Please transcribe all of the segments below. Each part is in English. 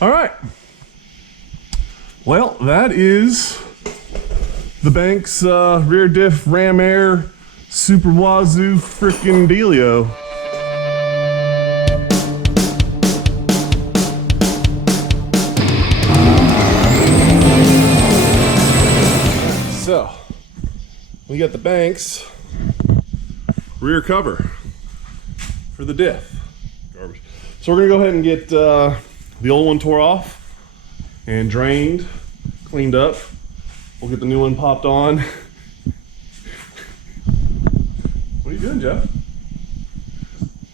All right. Well, that is the Banks rear diff Ram-Air Super Wazoo frickin' dealio. So, we got the Banks rear cover for the diff. Garbage. So we're gonna go ahead and get the old one tore off and drained, cleaned up. We'll get the new one popped on. What are you doing, Jeff?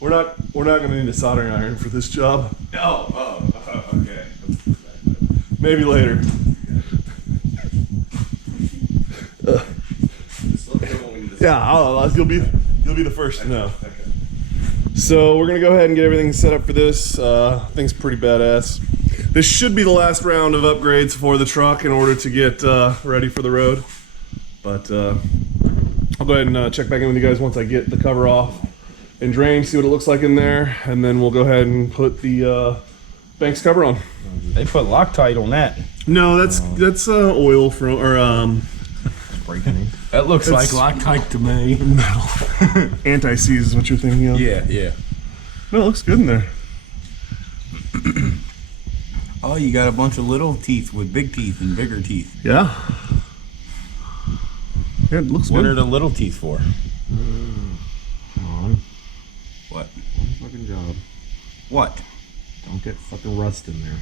We're not gonna need a soldering iron for this job. Okay. Maybe later. Yeah, you'll be the first to know. Okay. So we're gonna go ahead and get everything set up for this. Thing's pretty badass. This should be the last round of upgrades for the truck in order to get ready for the road. But I'll go ahead and check back in with you guys once I get the cover off and drain, see what it looks like in there, and then we'll go ahead and put the Banks cover on. They put Loctite on that. No, that's oil from That looks like Loctite to me. metal. Anti-seize is what you're thinking of? Yeah. No, it looks good in there. Oh, you got a bunch of little teeth with big teeth and bigger teeth. Yeah. Yeah, it looks What good. are the little teeth for? Come on. What? One fucking job. What? Don't get fucking rust in there.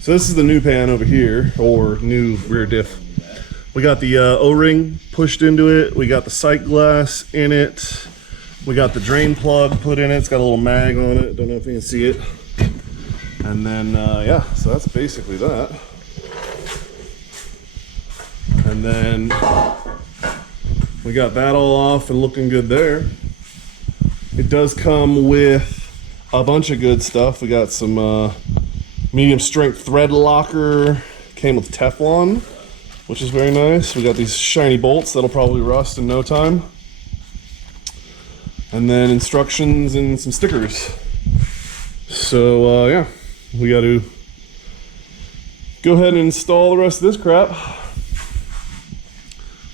So this is the new pan over here, or new rear diff. We got the O-ring pushed into it. We got the sight glass in it. We got the drain plug put in it. It's got a little mag on it. Don't know if you can see it. And then, yeah, so that's basically that. And then we got that all off and looking good there. It does come with a bunch of good stuff. We got some medium strength thread locker. Came with Teflon, which is very nice. We got these shiny bolts that'll probably rust in no time. And then instructions and some stickers. So yeah, we got to go ahead and install the rest of this crap.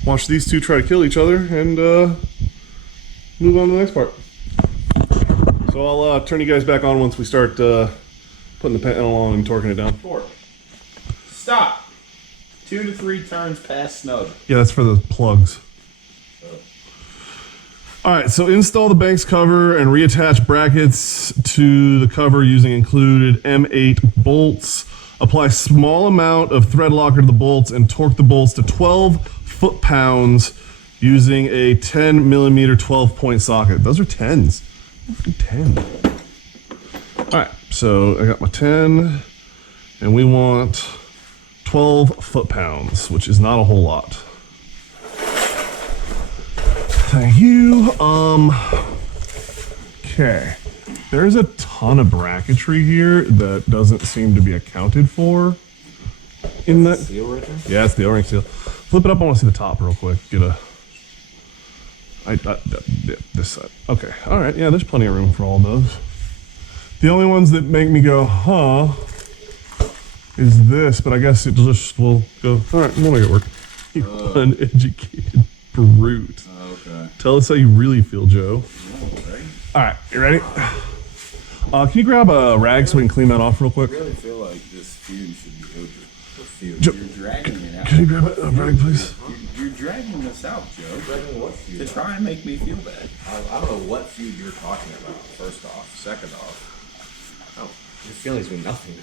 Watch these two try to kill each other and move on to the next part. So I'll turn you guys back on once we start putting the panel on and torquing it down. Stop. 2 to 3 turns past snug. Yeah, that's for the plugs. All right, so install the Banks cover and reattach brackets to the cover using included M8 bolts. Apply small amount of thread locker to the bolts and torque the bolts to 12 foot-pounds using a 10 millimeter 12-point socket. Those are 10s. 10. All right, so I got my 10, and we want 12 foot-pounds, which is not a whole lot. Thank you. Okay. There's a ton of bracketry here that doesn't seem to be accounted for in that. Seal right there? Yeah, it's the O-ring seal. Flip it up. I want to see the top real quick. Get a. Yeah, this side. Okay. All right. Yeah, there's plenty of room for all those. The only ones that make me go, huh, is this, but I guess it just will go. All right, we'll make it work. You uneducated brute. Okay. Tell us how you really feel, Joe. Okay. All right, you ready? Can you grab a rag so we can clean that off real quick? I really feel like this fuse should be over. Joe, You're dragging it out. Can you grab a rag, please? You're dragging this out, Joe. Dragging what feud? To try and make me feel bad. I don't know what feud you're talking about, first off. Second off, your feelings mean nothing to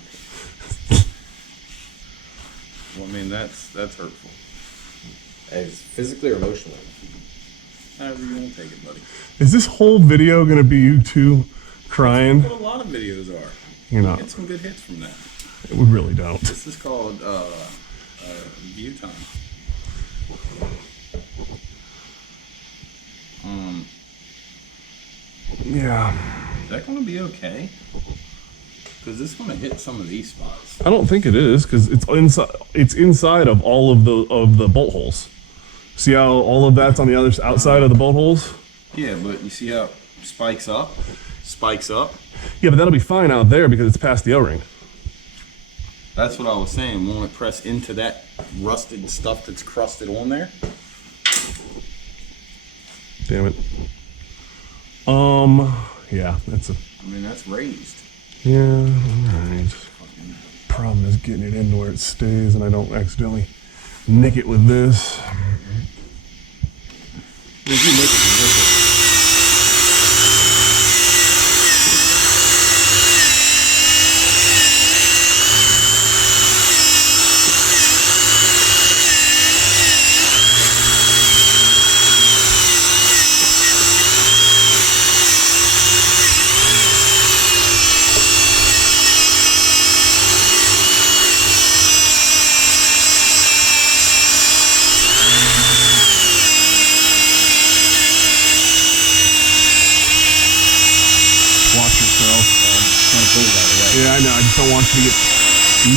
me. Well, I mean, that's hurtful. As physically or emotionally. However you want to take it, buddy. Is this whole video gonna be you two crying? What a lot of videos are. You're not. Get some good hits from that. We really don't. This is called view time. Yeah. Is that going to be okay? Because it's going to hit some of these spots. I don't think it is because it's inside. It's inside of all of the bolt holes. See how all of that's on the other outside of the bolt holes? Yeah, but you see how it spikes up? spikes up. Yeah, but that'll be fine out there because it's past the O-ring. That's what I was saying. Won't it press into that rusted stuff that's crusted on there? Damn it. Yeah, that's a... I mean, that's raised. Yeah, alright. Problem is getting it into where it stays and I don't accidentally nick it with this. If you make it, Watch yourself. Yeah, I know. I just don't want you to get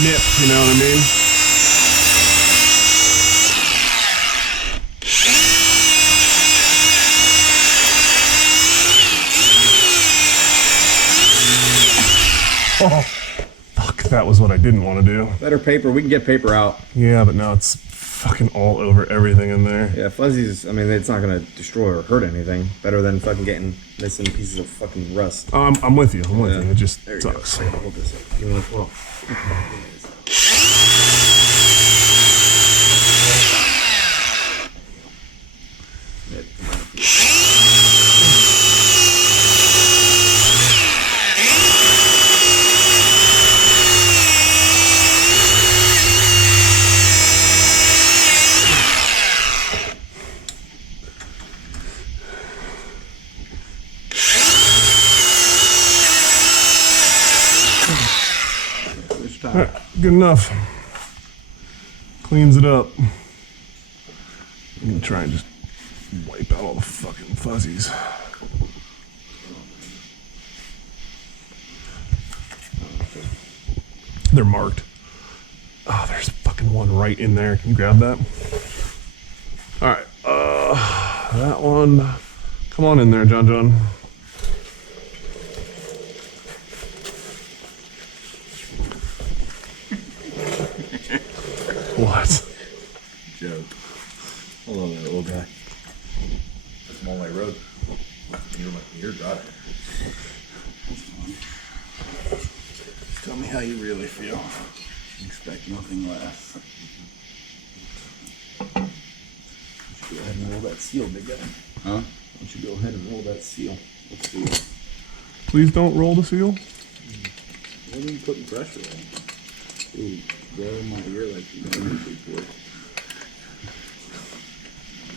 nipped, you know what I mean? Oh, fuck. That was what I didn't want to do. Better paper. We can get paper out. Yeah, but now it's fucking all over everything in there. Yeah, fuzzies. I mean, it's not gonna destroy or hurt anything. Better than fucking getting missing pieces of fucking rust. I'm with you. I'm with Yeah. you. It just There you sucks. go. Here, hold this up. Give me one. Well. Alright, good enough. Cleans it up. I'm gonna try and just wipe out all the fucking fuzzies. They're marked. Oh, there's fucking one right in there. Can you grab that? Alright, that one. Come on in there, John. What? joke. Hello there, old guy. I'm on my road. You're driving. Just tell me how you really feel. Expect nothing less. Go ahead and roll that seal, big guy. Huh? Why don't you go ahead and roll that seal? Let's see. Please don't roll the seal. What are you putting pressure on? Ooh, blow in my ear like you know before.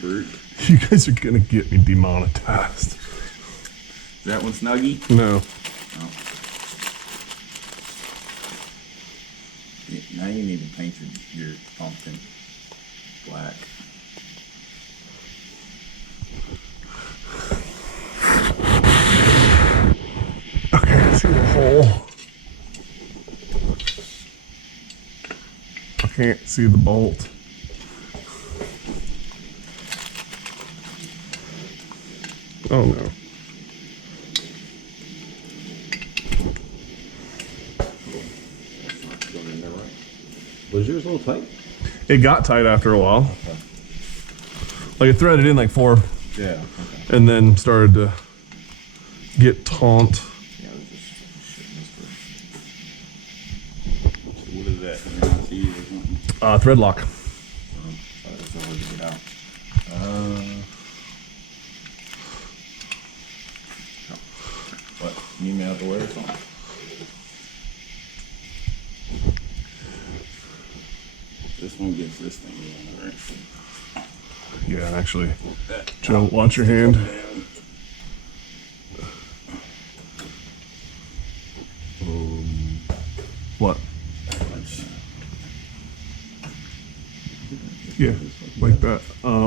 Bert. You guys are gonna get me demonetized. Is that one snuggy? No. Oh. Yeah, now you need to paint your pumpkin black. Okay, I see the hole. I can't see the bolt. Oh no. Was yours a little tight? It got tight after a while. Like it threaded in like 4 Yeah. Okay. and then started to get taut. Yeah, I was just shitting this first. So what is that? An LC or something? Thread lock. That's so hard to get out. What? You need me out to wear or something? This one gets this thing going, right? Yeah, actually. Joe, watch your hand. What? Yeah, like that.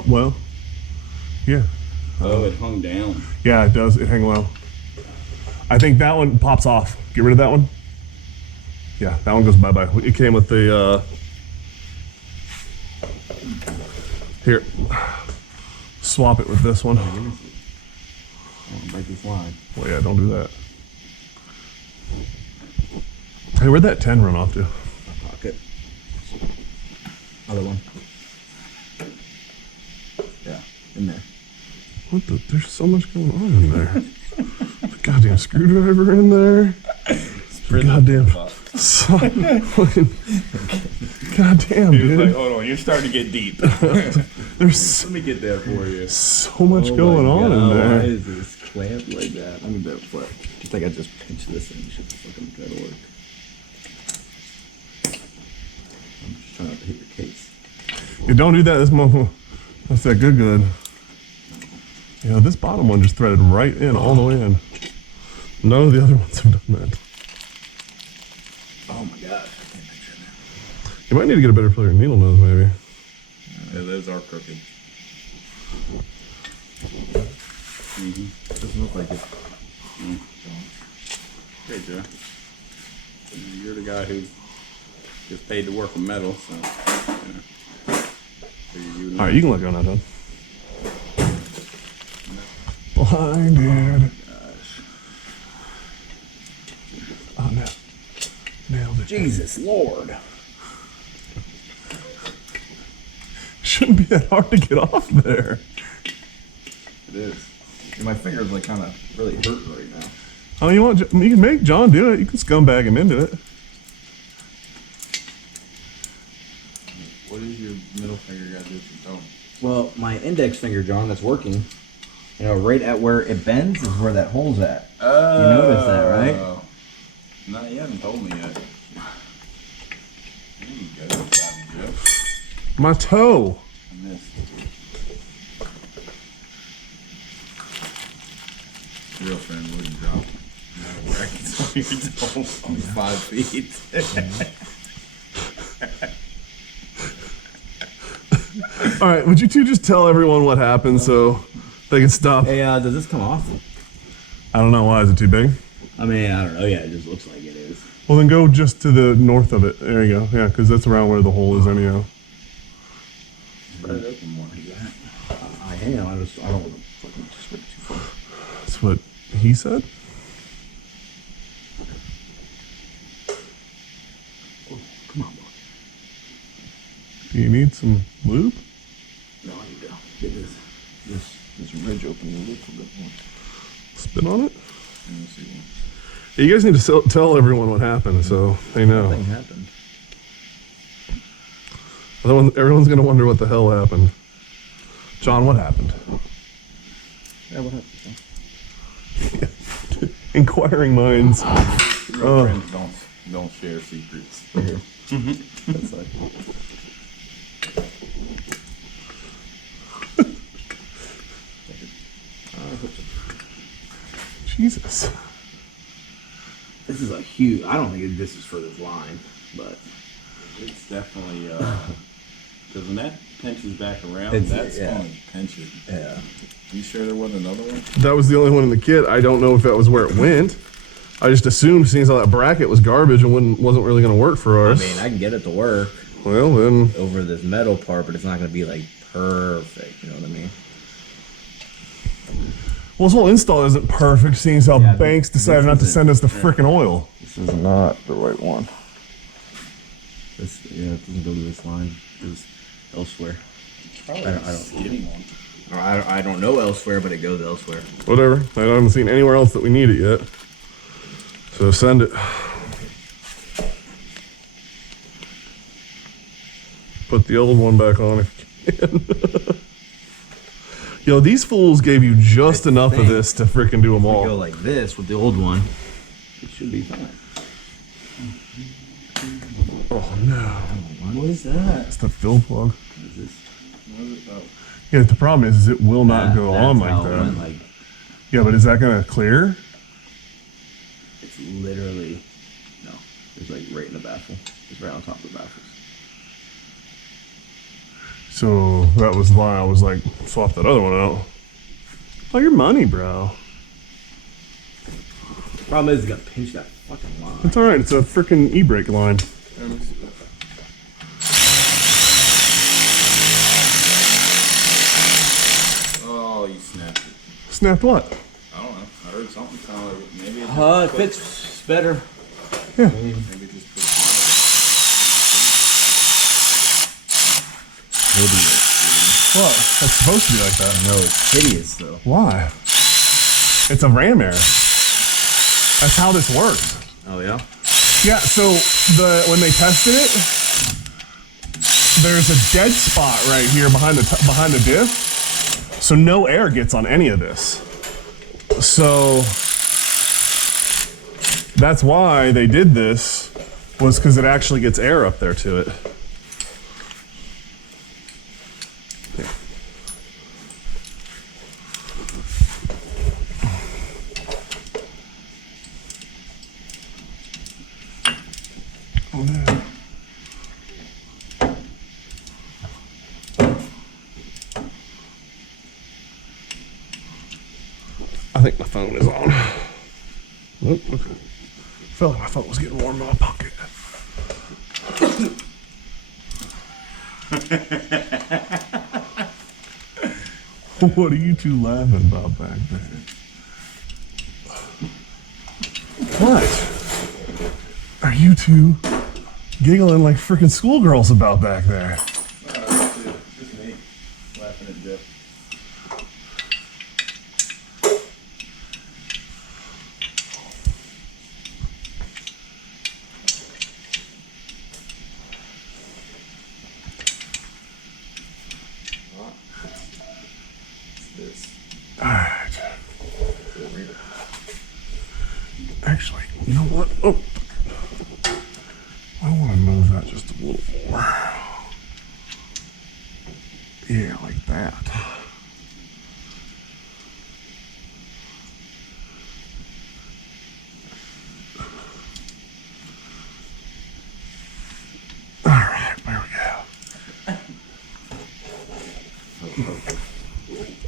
Well, yeah. Oh, it hung down. Yeah, it does. It hang low. I think that one pops off. Get rid of that one. Yeah, that one goes bye-bye. It came with the, here. Swap it with this one. Oh, break this line. Well, yeah, don't do that. Hey, where'd that 10 run off to? Pocket. Other one. Yeah, in there. What the? There's so much going on in there. The goddamn screwdriver in there. The goddamn fucking. Goddamn, He was like, dude. hold on, you're starting to get deep. There's Let me get that for you. so much going on in Why there. is this clamped like that? Let me do it flip. I think I just pinched this and should fucking try to work. I'm just trying not to hit the case. You don't do that. This motherfucker. That's that good. You know, this bottom one just threaded right in, all the way in. None of the other ones have done that. Oh my gosh, I can't picture that. You might need to get a better player needle nose, maybe. Yeah, those are crooked. Doesn't look like it. Hey, Joe. You're the guy who gets paid to work with metal, so. Yeah. Figure you know. All right, you can let go now, Don. Blinded. Oh, no. Nailed it. Jesus Lord. Shouldn't be that hard to get off there. It is. And my finger's like kind of really hurt right now. Oh, you can make John do it. You can scumbag him into it. What is your middle finger got to do with your thumb? Well, my index finger, John, that's working. You know, right at where it bends is where that hole's at. You noticed that, right? No, you haven't told me yet. There you go. Good job, Joe. My toe. I missed. Real friend wouldn't drop. No brackets on your toe on 5 feet. All right, would you two just tell everyone what happened so they can stop? Hey, does this come off? I don't know. Why is it too big? I mean, I don't know. Yeah, it just looks like it is. Well, then go just to the north of it. There you go. Yeah, because that's around where the hole is anyhow. Spread it open more. I am. I don't want to fucking spread it too far. That's what he said. Oh, come on, boy. Do you need some lube? No, I need to get this ridge open a little bit more. Spit on it? Let me see one. Yeah, you guys need to tell everyone what happened so they know. Nothing happened. Everyone's going to wonder what the hell happened. John, what happened? Yeah, what happened? Inquiring minds. Real friends don't share secrets. That's like. Jesus. This is a huge. I don't think this is for this line, but It's definitely, because when that pinches back around, It's- that's yeah. going to pinch it. yeah. You sure there wasn't another one? That was the only one in the kit. I don't know if that was where it went. I just assumed, seeing as how that bracket was garbage and wasn't really going to work for I ours. mean, I can get it to work Well, then, over this metal part, but it's not going to be like perfect. You know what I mean? well, this whole install isn't perfect, seeing as how Yeah, Banks this decided not to isn't- send us the frickin' oil. This is not the right one. This, yeah, it doesn't go to this line. It goes elsewhere. Probably I don't- skinny one. Or I don't know elsewhere, but it goes elsewhere. Whatever. I haven't seen anywhere else that we need it yet. So send it. Put the old one back on if you can. Yo, these fools gave you just enough of think this to frickin' do them We go all. like this with the old one. It should be fine. Oh no. What is that? It's the fill plug. What is this? What is it? Oh, Yeah, the problem is it will not go on That's how like it went, that. like, Yeah, but is that gonna clear? it's literally no. It's like right in the baffle. It's right on top of the baffles. So that was why I was like, swap that other one out. Oh, your money, bro. Problem is, it's gonna pinch that fucking line. It's alright, it's a frickin' e-brake line. let me see that. Oh, you snapped it. Snapped what? I don't know. I heard something kind of like maybe it It fits better. Maybe just put hideous. What? That's supposed to be like that. No, it's hideous though. Why? It's a Ram-Air. That's how this works. Oh yeah? Yeah, so when they tested it, there's a dead spot right here behind the diff, so no air gets on any of this. So that's why they did this, was because it actually gets air up there to it. Oh, no. I think my phone is on. Nope. Okay. Felt like my phone was getting warm in my pocket. What are you two laughing about back there? What are you two giggling like freaking schoolgirls about back there? Just me laughing at Jeff. Alright. Actually, you know what? Oh, I want to move that just a little more. Yeah, like that. Alright, there we go.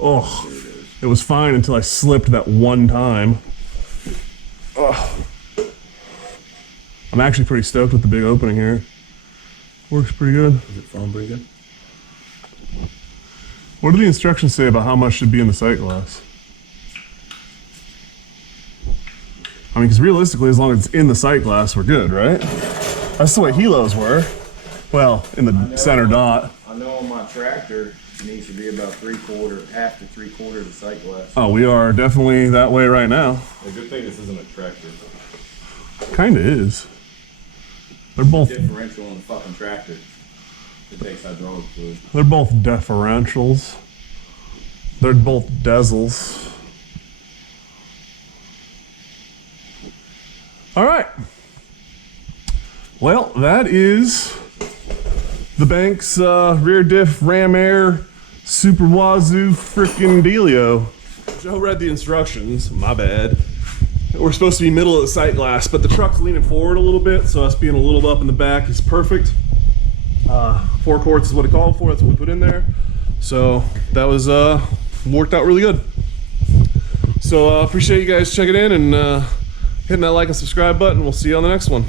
Oh, it was fine until I slipped that one time. Oh. I'm actually pretty stoked with the big opening here. Works pretty good. Is it phone pretty good? What do the instructions say about how much should be in the sight glass? I mean, because realistically, as long as it's in the sight glass, we're good, right? That's the way helos were. Well, in the center dot. I know on my tractor it needs to be about half to 3/4 of the sight glass. Oh, we are definitely that way right now. The good thing this isn't a tractor. Kinda is. They're both Differential on the fucking tractor. It takes hydraulic fluid. They're both differentials. They're both diesels. All right. Well, that is the Banks rear diff Ram-Air Super Wazoo frickin' dealio. Joe read the instructions. My bad. We're supposed to be middle of the sight glass, but the truck's leaning forward a little bit, so us being a little up in the back is perfect. 4 quarts is what it called for. That's what we put in there. So that was worked out really good. So appreciate you guys checking in and hitting that like and subscribe button. We'll see you on the next one.